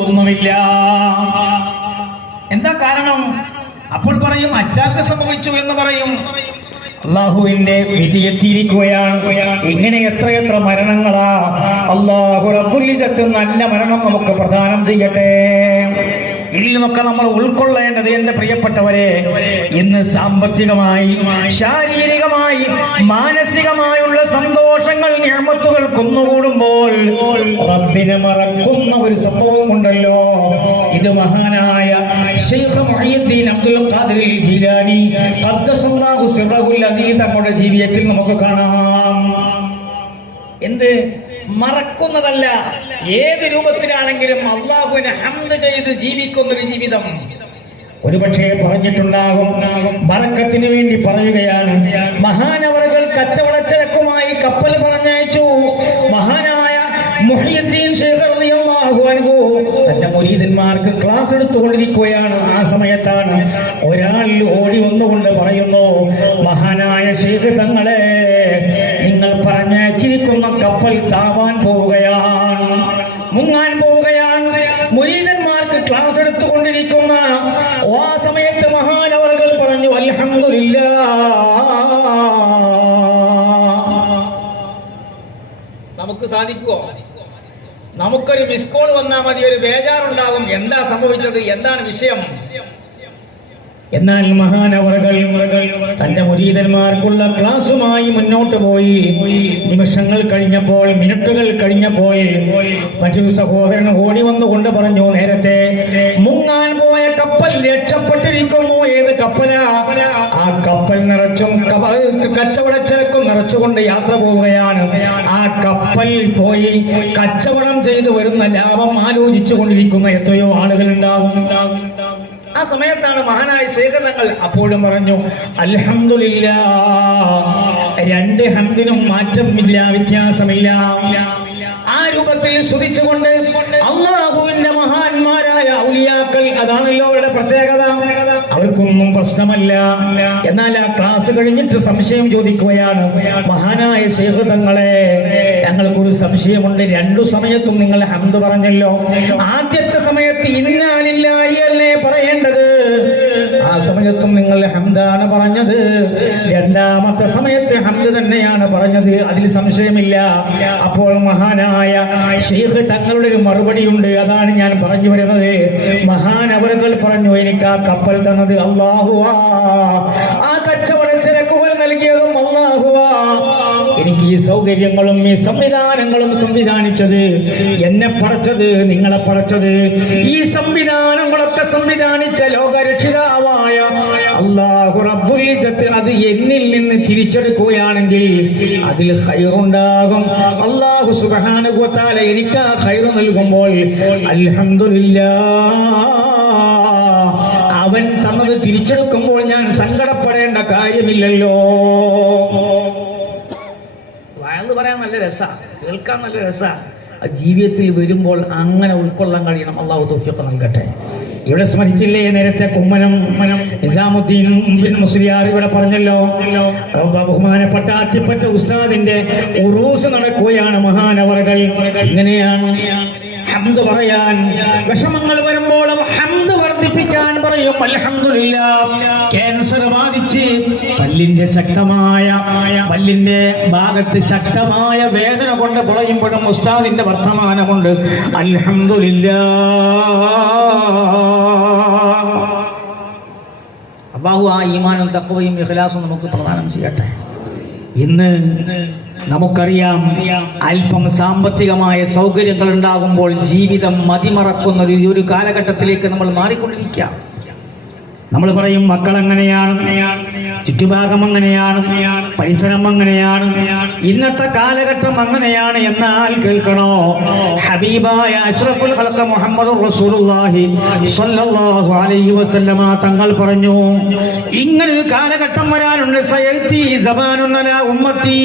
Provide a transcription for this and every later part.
ഒന്നുമില്ല. എന്താ കാരണം? അപ്പോൾ പറയും അറ്റാക്ക് സംഭവിച്ചു എന്ന് പറയും. അള്ളാഹുവിന്റെ വിധി എത്തിയിരിക്കുകയാണ്. ഇങ്ങനെ എത്രയെത്ര മരണങ്ങളാ. അള്ളാഹു റബ്ബുല്ലിജത്ത് നല്ല മരണം നമുക്ക് പ്രദാനം ചെയ്യട്ടെ. ഇതിൽ നിന്നൊക്കെ നമ്മൾ ഉൾക്കൊള്ളേണ്ടത് എന്റെ പ്രിയപ്പെട്ടവരെ ഇന്ന് സാമ്പത്തികമായി ശാരീരികമായി മാനസികമായുള്ള സന്തോഷങ്ങൾ ഞാമത്തുകൾ കുന്നുകൂടുമ്പോൾ റബ്ബിനെ മറക്കുന്ന ഒരു സംഭവം ഉണ്ടല്ലോ. ഇത് മഹാനായ അബ്ദുൽ ഖാദിർ ജീലാനി ജീവിതത്തിൽ നമുക്ക് കാണാം. എന്ത്? മറക്കുന്നതല്ല. ഏത് രൂപത്തിലാണെങ്കിലും അള്ളാഹുവിനെ ഹംദ് ചെയ്ത് ജീവിക്കുന്ന ഒരു ജീവിതം. ഒരുപക്ഷെ പറഞ്ഞിട്ടുണ്ടാകും. ബറക്കത്തിന് വേണ്ടി പറയുകയാണ്. മഹാനവറുകൾ കച്ചവടച്ചരക്കുമായി കപ്പൽ പറഞ്ഞയച്ചു. മഹാനായ മുഹിയുദ്ദീൻ ശേഖർ തന്റെ ക്ലാസ് എടുത്തുകൊണ്ടിരിക്കുകയാണ് ആ സമയത്താണ്. ഒരാൾ ഓടി വന്നുകൊണ്ട് പറയുന്നു മഹാനായ ശേഖ് തങ്ങളെ പറഞ്ഞയച്ചിരിക്കുന്ന കപ്പൽ താവാൻ പോവുകയാണ്. മുങ്ങാൻ പോവുകയാണ്. മുരീതന്മാർക്ക് ക്ലാസ് എടുത്തുകൊണ്ടിരിക്കുന്ന ആ സമയത്ത് മഹാനവറുകൾ പറഞ്ഞു അൽഹംദുലില്ലാ നമുക്ക് സാധിക്കുമോ നമുക്കൊരു മിസ് കോൾ വന്നാൽ മതി ഒരു ബേജാറുണ്ടാകും. എന്താ സംഭവിച്ചത്? എന്താണ് വിഷയം? എന്നാൽ മഹാനവറുകൾ തന്റെ മുരീതന്മാർക്കുള്ള ക്ലാസുമായി മുന്നോട്ട് പോയി. നിമിഷങ്ങൾ കഴിഞ്ഞപ്പോൾ മിനിറ്റുകൾ കഴിഞ്ഞപ്പോൾ മറ്റൊരു സഹോദരൻ ഓടി വന്നുകൊണ്ട് പറഞ്ഞു നേരത്തെ മുങ്ങാൻ പോയ കപ്പൽ രക്ഷപ്പെട്ടിരിക്കുന്നു. ഏത് കപ്പലാ? ആ കപ്പൽ നിറച്ചും കച്ചവടച്ചരക്കും നിറച്ചുകൊണ്ട് യാത്ര പോവുകയാണ്. ആ കപ്പൽ പോയി കച്ചവടം ചെയ്തു വരുന്ന ലാഭം ആലോചിച്ചു കൊണ്ടിരിക്കുന്ന എത്രയോ ആളുകൾ ഉണ്ടാവും ഉണ്ടാവും ആ സമയത്താണ് മഹാനായ ശേഖർ തങ്ങൾ അപ്പോഴും പറഞ്ഞു അൽഹംദുലില്ലാ രണ്ട് ഹംദിനും മാറ്റമില്ല വ്യത്യാസമില്ല. ആ രൂപത്തിൽ സ്തുതിച്ചുകൊണ്ട് അള്ളാഹുവിന്റെ മഹാന്മാരായ ഔലിയാക്കൾ അതാണല്ലോ അവരുടെ പ്രത്യേകത. അവർക്കൊന്നും പ്രശ്നമല്ല. എന്നാൽ ആ ക്ലാസ് കഴിഞ്ഞിട്ട് സംശയം ചോദിക്കുകയാണ് മഹാനായ ശേഖ് തങ്ങളെ ഞങ്ങൾക്കൊരു സംശയമുണ്ട്. രണ്ടു സമയത്തും നിങ്ങൾ ഹംദ് പറഞ്ഞല്ലോ. ആദ്യത്തെ സമയത്ത് ഇന്നാലില്ലായി അല്ലേ പറയേണ്ടത്? ആ സമയത്തും നിങ്ങൾ ഹംദാണ് പറഞ്ഞത്. രണ്ടാമത്തെ സമയത്ത് ഹംദ് തന്നെയാണ് പറഞ്ഞത്. അതിൽ സംശയമില്ല. അപ്പോൾ മഹാനായ ഷെയ്ഖ് തങ്ങളുടെ ഒരു മറുപടിയുണ്ട്. അതാണ് ഞാൻ പറഞ്ഞു വരുന്നത്. മഹാനവറുകൾ പറഞ്ഞു എനിക്ക് ആ കപ്പൽ തന്നത് അള്ളാഹുവാ ആ കച്ചവട ചരക്കുകൾ നൽകിയതും അള്ളാഹുവാ എനിക്ക് ഈ സൗകര്യങ്ങളും ഈ സംവിധാനങ്ങളും സംവിധാനിച്ചത് എന്നെ പറച്ചത് നിങ്ങളെ പറച്ചത്. ഈ സംവിധാനങ്ങളൊക്കെ സംവിധാനിച്ച ലോകരക്ഷിതാവായ അത് എന്നിൽ നിന്ന് തിരിച്ചെടുക്കുകയാണെങ്കിൽ അതിൽ ഹൈറുണ്ടാകും അള്ളാഹു വ എനിക്ക് ആ ഹൈറ് നൽകുമ്പോൾ അൽഹംദുലില്ലാ അവൻ തന്നത് തിരിച്ചെടുക്കുമ്പോൾ ഞാൻ സങ്കടപ്പെടേണ്ട കാര്യമില്ലല്ലോ. പറയാൻ നല്ല രസമാണ് കേൾക്കാൻ നല്ല രസമാണ് ജീവിതത്തിൽ വരുമ്പോൾ അങ്ങനെ ഉൾക്കൊള്ളാൻ കഴിയണം. അള്ളാഹു തോഫിയൊക്കെ നൽകട്ടെ. ഇവിടെ സ്മരിച്ചില്ലേ നേരത്തെ കുമ്മനം നിസാമുദ്ദീൻ മുസ്ലിയാർ ഇവിടെ പറഞ്ഞല്ലോ. ബഹുമാനപ്പെട്ട ആദ്യപ്പെട്ട ഉസ്താദിന്റെ ഉറൂസ് നടക്കുകയാണ് മഹാനവറുകൾ. ഇങ്ങനെയാണ്. ഹംദ് പറയാൻ. വിഷമങ്ങൾ വരുമ്പോൾ ഹംദ് വർദ്ധിപ്പിക്കാൻ പറയും. അൽഹംദുലില്ലാ. ക്യാൻസർ ബാധിച്ച് പല്ലിന്റെ ശക്തമായ പല്ലിന്റെ ഭാഗത്ത് ശക്തമായ വേദന കൊണ്ട് പുളയുമ്പോഴും ഉസ്താദിന്റെ വർത്തമാനമുണ്ട്. അൽഹംദുലില്ലാ. അള്ളാഹു ആ ഈമാനും തക്കവയും ഇഖ്ലാസും നമുക്ക് പ്രദാനം ചെയ്യട്ടെ. ഇന്ന് നമുക്കറിയാം അല്പം സാമ്പത്തികമായ സൗകര്യങ്ങൾ ഉണ്ടാകുമ്പോൾ ജീവിതം മതിമറക്കുന്ന ഒരു കാലഘട്ടത്തിലേക്ക് നമ്മൾ മാറിക്കൊണ്ടിരിക്കാം നമ്മൾ പറയും മക്കൾ അങ്ങനെയാണ് ചുറ്റുഭാഗം അങ്ങനെയാണ് പരിസരം അങ്ങനെയാണ് ഇന്നത്തെ കാലഘട്ടം അങ്ങനെയാണ് എന്നാൽ കേൾക്കണോ? ഹബീബായ അഷ്റഫുൽ ഖൽഖ മുഹമ്മദ് റസൂലുള്ളാഹി സ്വല്ലല്ലാഹു അലൈഹി വസല്ലമ തങ്ങൾ പറഞ്ഞു ഇങ്ങനെ ഒരു കാലഘട്ടം വരാനുണ്ട് സയത്തി സമാനുൻ അലാ ഉമ്മത്തി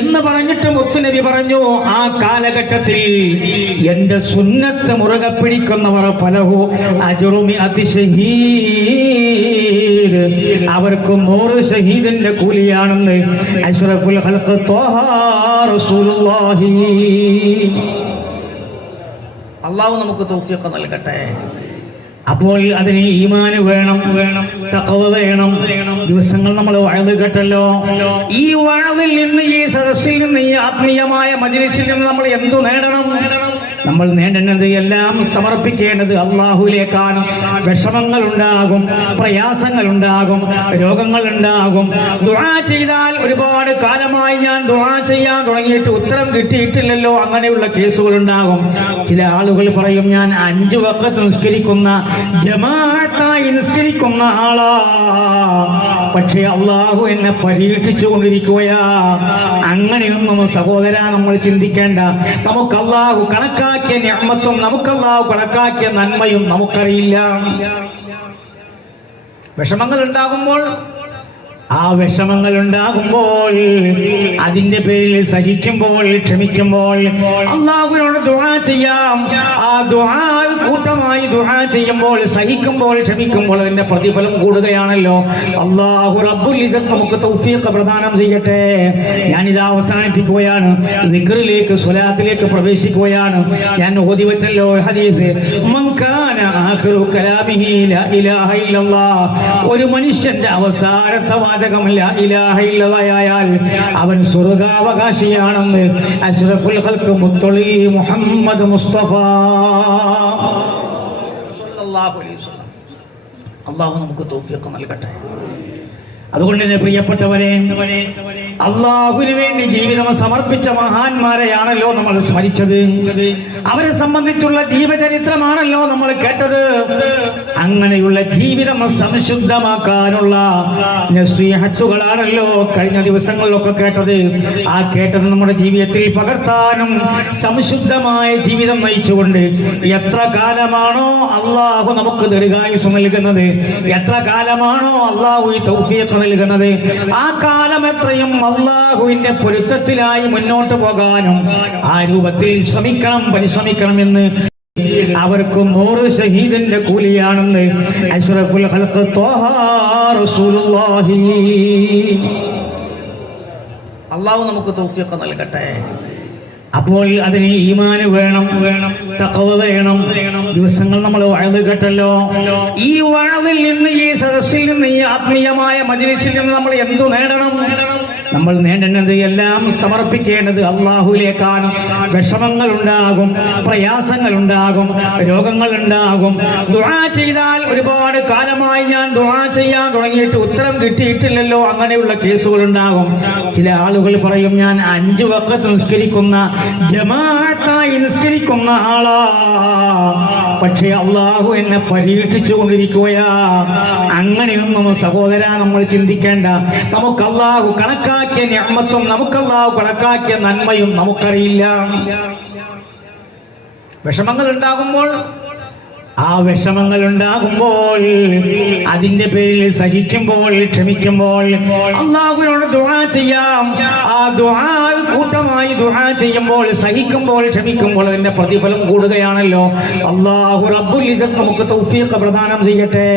എന്ന് പറഞ്ഞിട്ട് മുത്തുനബി പറഞ്ഞു ആ കാലഘട്ടത്തിൽ എന്റെ സുന്നത്ത് മുറുകെ പിടിക്കുന്നവർ പലഹു അജുറുമി അതിശഹീർ അവർക്ക് നൂറ് ഷഹീദിന്റെ കൂലിയാണെന്ന് അഷ്റഫുൽ ഹൽക്ക് അള്ളാഹു നമുക്ക് തൗഫീഖ് നൽകട്ടെ. അപ്പോൾ അതിന് ഈമാന് വേണം വേണം തക്കവ് വേണം. ദിവസങ്ങൾ നമ്മൾ വഴവ് കേട്ടല്ലോ. ഈ വഴവിൽ നിന്ന് ഈ സദസ്സിൽ നിന്ന് ഈ ആത്മീയമായ മജിലിസിൽ നിന്ന് നമ്മൾ എന്തു നേടണം? നമ്മൾ നേടേണ്ടത് എല്ലാം സമർപ്പിക്കേണ്ടത് അള്ളാഹുലേക്കാണ് വിഷമങ്ങൾ ഉണ്ടാകും. പ്രയാസങ്ങൾ ഉണ്ടാകും. രോഗങ്ങൾ ഉണ്ടാകും. ദുആ ചെയ്താൽ ഒരുപാട് കാലമായി ഞാൻ ദുആ ചെയ്യാൻ തുടങ്ങിയിട്ട് ഉത്തരം കിട്ടിയിട്ടില്ലല്ലോ അങ്ങനെയുള്ള കേസുകൾ ഉണ്ടാകും. ചില ആളുകൾ പറയും ഞാൻ അഞ്ചു വക്കത്ത് നിസ്കരിക്കുന്ന ജമാഅത്തായി നിസ്കരിക്കുന്ന ആളാ. പക്ഷേ അള്ളാഹു എന്നെ പരീക്ഷിച്ചു കൊണ്ടിരിക്കുകയാ അങ്ങനെയൊന്നും സഹോദര നമ്മൾ ചിന്തിക്കേണ്ട. നമുക്ക് അള്ളാഹു കണക്കാക്കിയ ഞാമത്വം നമുക്ക് അള്ളാഹു കണക്കാക്കിയ നന്മയും നമുക്കറിയില്ല. വിഷമങ്ങൾ ഉണ്ടാകുമ്പോൾ ആ വിഷമങ്ങൾ ഉണ്ടാകുമ്പോൾ അതിന്റെ പേരിൽ സഹിക്കുമ്പോൾ ക്ഷമിക്കുമ്പോൾ അള്ളാഹുവിനോട് ദുആ ചെയ്യാം. ആ ദുആ കൂട്ടമായി ദുആ ചെയ്യുമ്പോൾ സഹിക്കുമ്പോൾ ക്ഷമിക്കുമ്പോൾ അതിന്റെ പ്രതിഫലം കൂടുകയാണല്ലോ. അള്ളാഹു റബ്ബുൽ നമുക്ക് തൗഫീഖ് പ്രദാനം ചെയ്യട്ടെ. ഞാനിത് അവസാനിപ്പിക്കുകയാണ്. നിഗറിലേക്ക് സ്വലാത്തിലേക്ക് പ്രവേശിക്കുകയാണ്. ഞാൻ ഓതി വെച്ചല്ലോ ഹദീസ്. ഒരു മനുഷ്യന്റെ അവസാനത്തെ വാചകം ലാ ഇലാഹ ഇല്ലല്ലാഹയാൽ അവൻ സ്വർഗാവകാശിയാണെന്ന് അഷ്റഫുൽ ഖൽഖ് മുത്തളി മുഹമ്മദ് മുസ്തഫ. അള്ളാഹു നമുക്ക് തോഫിയൊക്കെ നൽകട്ടെ. അതുകൊണ്ട് തന്നെ പ്രിയപ്പെട്ടവരെ അള്ളാഹുവിന് വേണ്ടി ജീവിതം സമർപ്പിച്ച മഹാന്മാരെയാണല്ലോ നമ്മൾ സ്മരിച്ചത്. അവരെ സംബന്ധിച്ചുള്ള ജീവചരിത്രമാണല്ലോ നമ്മൾ കേട്ടത്. അങ്ങനെയുള്ള ജീവിതം സംശുദ്ധമാക്കാനുള്ള നസീഹത്തുകളാണല്ലോ കഴിഞ്ഞ ദിവസങ്ങളിലൊക്കെ കേട്ടത്. ആ കേട്ടത് നമ്മുടെ ജീവിതത്തിൽ പകർത്താനും സംശുദ്ധമായ ജീവിതം നയിച്ചുകൊണ്ട് എത്ര കാലമാണോ അള്ളാഹു നമുക്ക് ദീർഘായുസ് നൽകുന്നത്? എത്ര കാലമാണോ അള്ളാഹു ഈ തൗഫിയൊക്കെ നൽകുന്നത്? ആ കാലം എത്രയും അള്ളാഹുവിന്റെ പൊരുത്തത്തിലായി മുന്നോട്ട് പോകാനും ആ രൂപത്തിൽ ശ്രമിക്കണം പരിശ്രമിക്കണം എന്ന് അവർക്ക് നൂറ് ഷഹീദിന്റെ കൂലിയാണെന്ന് അഷ്റഫുൽ അള്ളാഹു നമുക്ക് തോഫിയൊക്കെ നൽകട്ടെ. അപ്പോൾ അതിന് ഈമാന് വേണം വേണം തക്കവ് വേണം. ദിവസങ്ങൾ നമ്മൾ വഴത് കേട്ടല്ലോ. ഈ വഴവിൽ നിന്ന് ഈ സദസ്സിൽ നിന്ന് ഈ ആത്മീയമായ മജിലിസിൽ നിന്ന് നമ്മൾ എന്തു നേടണം? നമ്മൾ നേടേണ്ടത് എല്ലാം സമർപ്പിക്കേണ്ടത് അള്ളാഹുലേക്കാണ് വിഷമങ്ങൾ ഉണ്ടാകും പ്രയാസങ്ങൾ ഉണ്ടാകും രോഗങ്ങൾ ഉണ്ടാകും. ദുആ ചെയ്താൽ ഒരുപാട് കാലമായി ഞാൻ ദുആ ചെയ്യാൻ തുടങ്ങിയിട്ട് ഉത്തരം കിട്ടിയിട്ടില്ലല്ലോ അങ്ങനെയുള്ള കേസുകൾ ഉണ്ടാകും. ചില ആളുകൾ പറയും ഞാൻ അഞ്ചു വക്കത്ത് നിസ്കരിക്കുന്ന ജമാഅത്തായി നിസ്കരിക്കുന്ന ആളാ. പക്ഷേ അള്ളാഹു എന്നെ പരീക്ഷിച്ചു കൊണ്ടിരിക്കുകയാ അങ്ങനെയൊന്നും സഹോദര നമ്മൾ ചിന്തിക്കേണ്ട. നമുക്ക് അള്ളാഹു കണക്കാക്കിയ ഞാമത്വം നമുക്കല്ലാവ് കണക്കാക്കിയ നന്മയും നമുക്കറിയില്ല. വിഷമങ്ങൾ ഉണ്ടാകുമ്പോൾ ആ വിഷമങ്ങൾ ഉണ്ടാകുമ്പോൾ അതിന്റെ പേരിൽ സഹിക്കുമ്പോൾ ക്ഷമിക്കുമ്പോൾ അള്ളാഹുവിനോട് ദുആ ചെയ്യാം. ആ ദുആ കൂട്ടമായി ദുആ ചെയ്യുമ്പോൾ സഹിക്കുമ്പോൾ ക്ഷമിക്കുമ്പോൾ അതിന്റെ പ്രതിഫലം കൂടുകയാണല്ലോ. അള്ളാഹു റബ്ബുൽ ഇസ്സത്ത് നമുക്ക് തൗഫീഖ് പ്രദാനം ചെയ്യട്ടെ.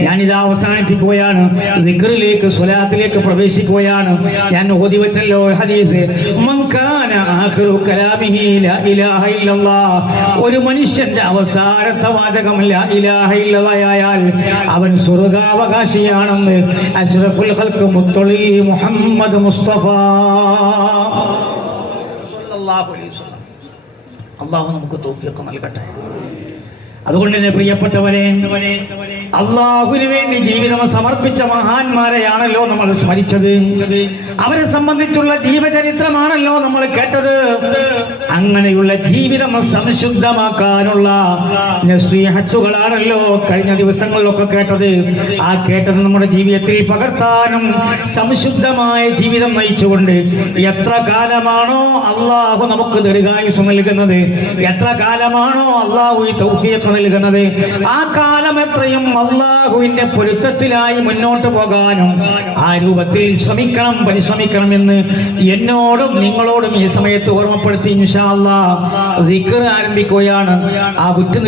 ഞാൻ ഞാനിത് അവസാനിപ്പിക്കുകയാണ്. ദിക്റിലേക്ക് സ്വലാത്തിലേക്ക് പ്രവേശിക്കുകയാണ്. ഞാൻ ഓതി വെച്ചല്ലോ ഹദീസ്. ഒരു മനുഷ്യന്റെ അവസാനത്തെ വാചകം ലാ ഇലാഹ ഇല്ലല്ലാഹയാൽ അവൻ സ്വർഗാവകാശിയാണെന്ന് അഷ്റഫുൽ ഹൽക്ക് മുത്തളി മുഹമ്മദ് മുസ്തഫ. അള്ളാഹു നമുക്ക് തൗഫീഖ് നൽകട്ടെ. അതുകൊണ്ട് തന്നെ പ്രിയപ്പെട്ടവരെ അള്ളാഹുവിന് വേണ്ടി ജീവിതം സമർപ്പിച്ച മഹാന്മാരെയാണല്ലോ നമ്മൾ സ്മരിച്ചത്. അവരെ സംബന്ധിച്ചുള്ള ജീവചരിത്രമാണല്ലോ നമ്മൾ കേട്ടത്. അങ്ങനെയുള്ള ജീവിതം സംശുദ്ധമാക്കാനുള്ള നസീഹത്തുകളാണല്ലോ കഴിഞ്ഞ ദിവസങ്ങളിലൊക്കെ കേട്ടത്. ആ കേട്ടത് നമ്മുടെ ജീവിതത്തിൽ പകർത്താനും സംശുദ്ധമായ ജീവിതം നയിച്ചുകൊണ്ട് എത്ര കാലമാണോ അള്ളാഹു നമുക്ക് ദീർഘായുസ് നൽകുന്നത്? എത്ര കാലമാണോ അള്ളാഹു ഈ തൗഫീഖ് നൽകുന്നത്? ആ കാലം എത്രയും അള്ളാഹുവിന്റെ പൊരുത്തത്തിലായി മുന്നോട്ട് പോകാനും ആ രൂപത്തിൽ ശ്രമിക്കണം പരിശ്രമിക്കണം എന്ന് എന്നോടും നിങ്ങളോടും ഈ സമയത്ത് ഓർമ്മപ്പെടുത്തി ഇൻഷാ അള്ളാഹ് ആരംഭിക്കുകയാണ്. ആ വിട്ടു